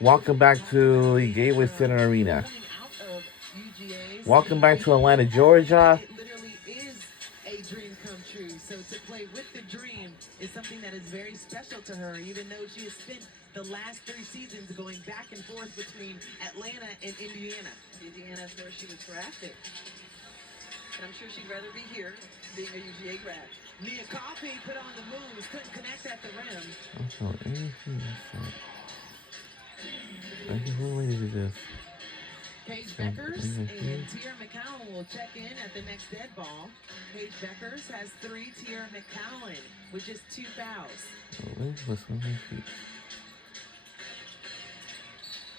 Welcome back to the Gateway Center Arena. Coming out of UGA, Welcome saying back to Atlanta, Georgia. it literally is a dream come true. So to play with the dream is something that is very special to her, even though she has spent the last 3 seasons going back and forth between Atlanta and Indiana. Indiana's where she was drafted. And I'm sure she'd rather be here being a UGA grad. Nia Coffey put on the moves, couldn't connect at the rim. Thank you for the way to do this. Paige Beckers and Tiara McCowan will check in at the next dead ball. Paige Beckers has 3, Tiara McCowan with just 2 fouls.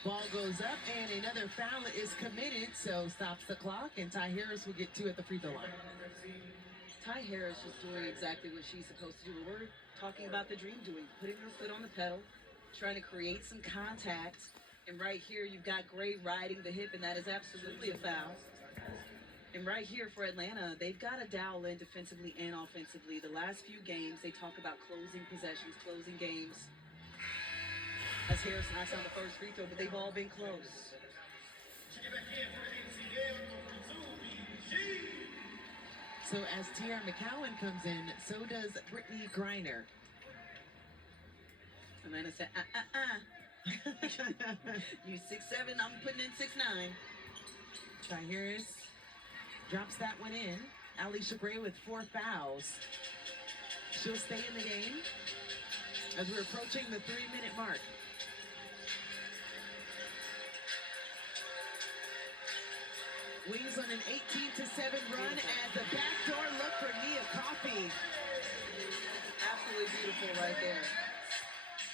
Ball goes up and another foul is committed, so stops the clock, and Ty Harris will get 2 at the free throw line. Ty Harris is doing exactly what she's supposed to do. We're talking about the dream doing, putting her foot on the pedal, trying to create some contact. And right here, you've got Gray riding the hip, and that is absolutely a foul. And right here for Atlanta, they've got to dial in defensively and offensively. The last few games, they talk about closing possessions, closing games. As Harris knocks down the first free throw, but they've all been close. So as Tiara McCowan comes in, so does Brittany Griner. Atlanta said, You 6'7", I'm putting in 6'9". Ty Harris drops that one in. Alicia Gray with 4 fouls. She'll stay in the game as we're approaching the 3-minute mark. Wings on an 18-7 run as the backdoor look for Nia Coffey. Absolutely beautiful right there.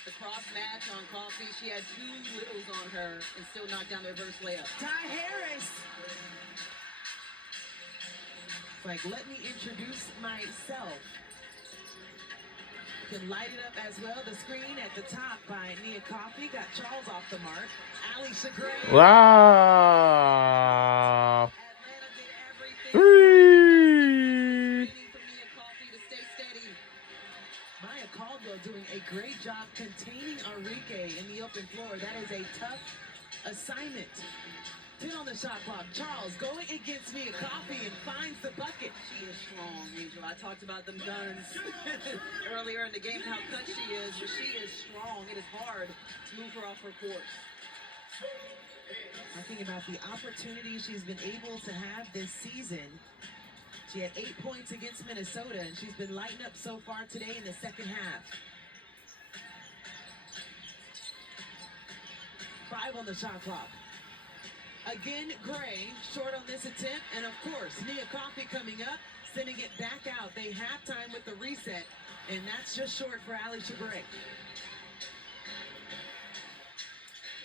The cross match on Coffey. She had 2 littles on her and still knocked down the reverse layup. Ty Harris. It's like, let me introduce myself. Can light it up as well. The screen at the top by Nia Coffey. Got Charles off the mark. Alicia Gray. Wow. Atlanta did everything. 3. For Nia Coffey to stay steady. Maya Caldwell doing a great job containing Enrique in the open floor. That is a tough assignment. 10 on the shot clock. Charles going against Nia Coffey and finds the bucket. She is strong, Angel. I talked about them guns earlier in the game, how cut she is, but she is strong. It is hard to move her off her course. Talking about the opportunity she's been able to have this season. She had 8 points against Minnesota, and she's been lighting up so far today in the second half. 5 on the shot clock. Again, Gray short on this attempt, and of course, Nia Coffey coming up, sending it back out. They halftime with the reset, and that's just short for Alicia Gray.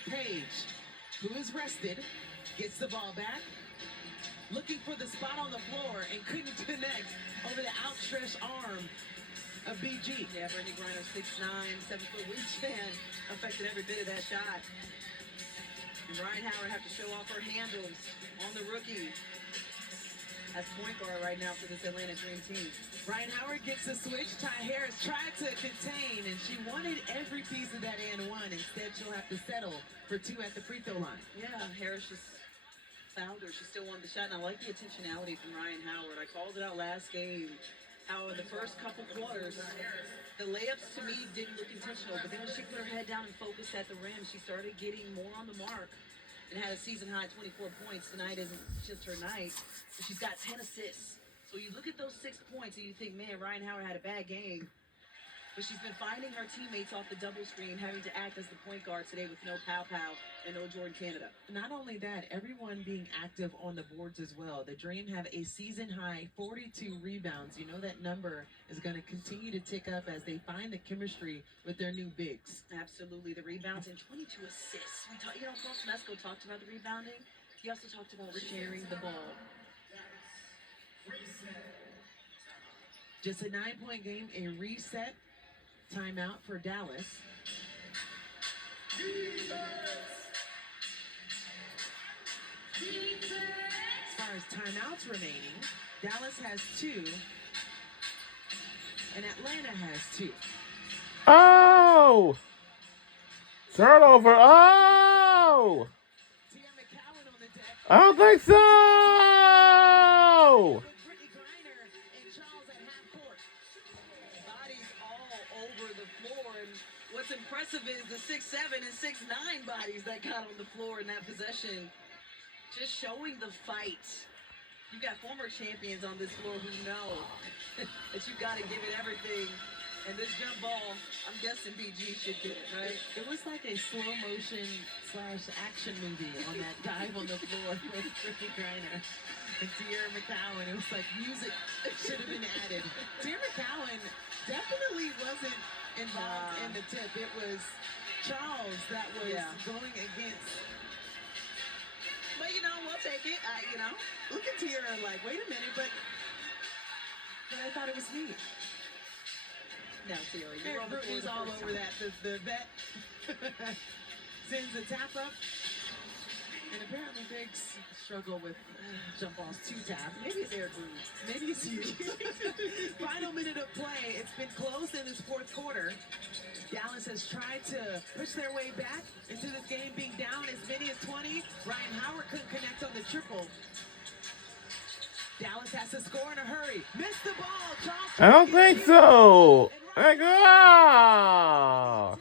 Paige, who is rested, gets the ball back, looking for the spot on the floor, and couldn't connect over the outstretched arm of BG. Yeah, Brittany Griner, 6'9", 7-foot wingspan, affected every bit of that shot. And Ryan Howard have to show off her handles on the rookie as point guard right now for this Atlanta Dream team. Ryan Howard gets the switch. Ty Harris tried to contain, and she wanted every piece of that and one. Instead, she'll have to settle for 2 at the free throw line. Yeah, Harris just fouled her. She still wanted the shot, and I like the intentionality from Ryan Howard. I called it out last game, how in the first couple quarters, the layups to me didn't look intentional, but then when she put her head down and focused at the rim, she started getting more on the mark and had a season-high 24 points. Tonight isn't just her night, but she's got 10 assists. So you look at those 6 points and you think, man, Ryan Howard had a bad game. But she's been finding her teammates off the double screen, having to act as the point guard today with no Pow Pow and no Jordan Canada. Not only that, everyone being active on the boards as well. The Dream have a season-high 42 rebounds. You know that number is going to continue to tick up as they find the chemistry with their new bigs. Absolutely, the rebounds and 22 assists. Coach Mesko talked about the rebounding. He also talked about sharing the ball. Just a 9-point game, a reset. Timeout for Dallas. As far as timeouts remaining, Dallas has 2, and Atlanta has 2. Oh! Turnover. Oh! Tia McCowan on the deck. I don't think so! With Brittany Griner and Charles at half court. Bodies all over the floor. And what's impressive is the 6'7" and 6'9" bodies that got on the floor in that possession. Just showing the fight. You've got former champions on this floor who know that you got to give it everything. And this jump ball, I'm guessing BG should get it, right? It was like a slow motion / action movie on that dive on the floor with Brittany Griner and Tierra McCowan. It was like music should have been added. Tierra McCowan definitely wasn't involved in the tip. It was Charles that was going against. But, you know, we'll take it. Look at Tierra like, wait a minute, but I thought it was me. No, Tierra, you're Eric on the floor. Brewster's all over that. The vet sends a tap up. And apparently Biggs struggle with jump balls 2 tap. Maybe it's Eric Brewer. Maybe it's you. Final minute of play. It's been close in this fourth quarter. Dallas has tried to push their way back into this game, being down as many as 20. Ryan Howard couldn't connect on the triple. Dallas has to score in a hurry. Missed the ball. Charles I don't think so. Ah! And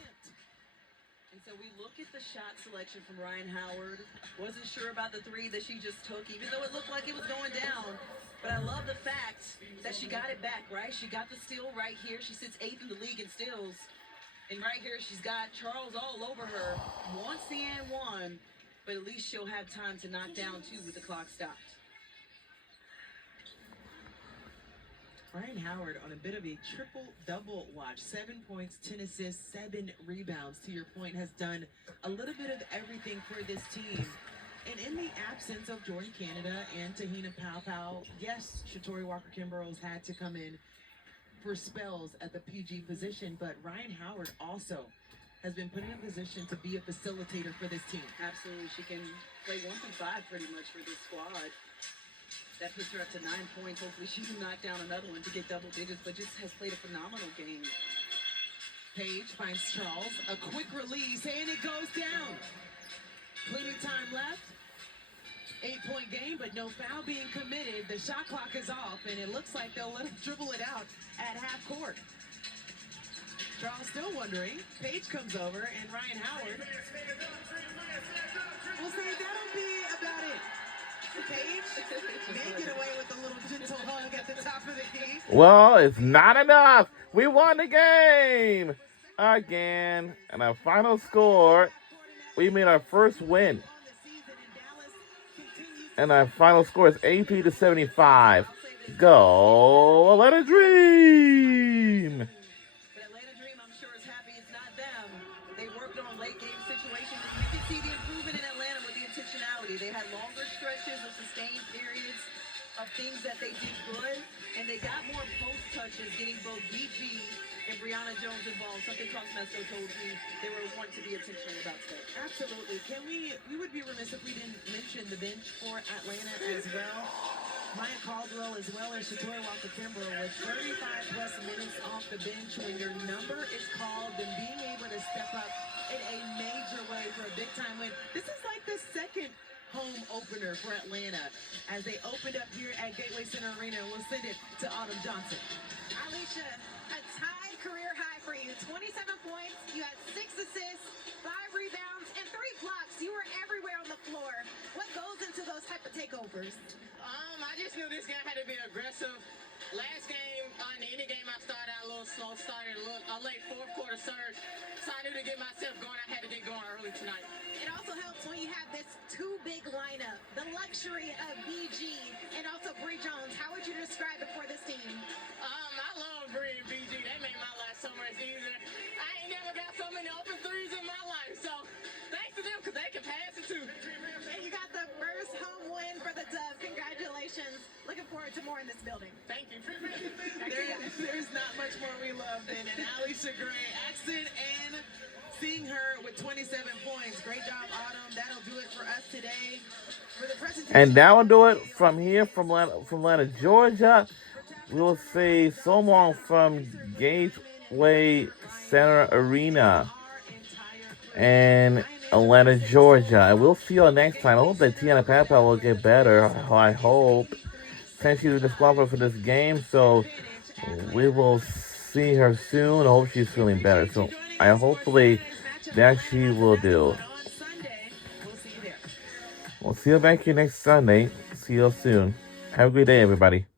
so we look at the shot selection from Ryan Howard. Wasn't sure about the 3 that she just took, even though it looked like it was going down. But I love the fact that she got it back, right? She got the steal right here. She sits 8th in the league in steals. And right here, she's got Charles all over her. Wants the and 1, but at least she'll have time to knock down 2 with the clock stopped. Ryan Howard on a bit of a triple-double watch. 7 points, 10 assists, 7 rebounds. To your point, has done a little bit of everything for this team. And in the absence of Jordan Canada and Tahina Powell, yes, Shatori Walker-Kimbrell's had to come in for spells at the PG position, but Ryan Howard also has been put in a position to be a facilitator for this team. Absolutely. She can play 1 through 5 pretty much for this squad. That puts her up to 9 points. Hopefully she can knock down another one to get double digits, but just has played a phenomenal game. Page finds Charles. A quick release, and it goes down. Plenty of time left. 8-point game, but no foul being committed. The shot clock is off, and it looks like they'll let him dribble it out at half court. Charles still wondering. Page comes over, and Ryan Howard will say that'll be about it. Page may get away with a little gentle hug at the top of the key. Well, it's not enough. We won the game again. And our final score, we made our first win. And our final score is 83-75. Go Atlanta Dream! But Atlanta Dream, I'm sure, is happy it's not them. They worked on late game situations, and you can see the improvement in Atlanta with the intentionality. They had longer stretches of sustained periods of things that they did good, and they got more post touches, getting both BG and Brianna Jones involved. Something Coach Mesto told me they were wanting to be intentional about today. Absolutely. We would be remiss if we didn't mention the bench for Atlanta as well. Maya Caldwell as well as Shatori Walker-Kimbrell with 35-plus minutes off the bench. When your number is called, then being able to step up in a major way for a big-time win. This is like the second home opener for Atlanta as they opened up here at Gateway Center Arena. We'll send it to Autumn Johnson. Alicia, a tied career high for you. 27 points, you had 6 assists, 5 rebounds, and 3 blocks. You were everywhere on the floor. What goes into those type of takeovers? I just knew this game had to be aggressive. Last game, in any game I started out a little slow, started a late fourth quarter surge. So I knew to get myself going, I had to get going early tonight. It also helps when you have this 2-big lineup, the luxury of BG and also Bree Jones. How would you describe it for this team? I love Bree and BG. They make my life so much easier. I ain't never got so many open threes in my life. So thanks to them because they can pass it too. And you got the first home win for the Dove. Congratulations. Looking forward to more in this building. Thank you. There's not much more we love than an Alicia Gray accent and seeing her with 27 points. Great job, Autumn. That'll do it for us today. For the presentation. And that will do it from here, from Atlanta, Georgia. We will say so long from Gateway Center Arena. and Atlanta, Georgia. And we'll see y'all next time. I hope that Tiana Papa will get better. I hope. Since she was disqualified for this game, so we will see her soon. I hope she's feeling better. So I hopefully that she will do. We'll see you back here next Sunday. See you soon. Have a great day, everybody.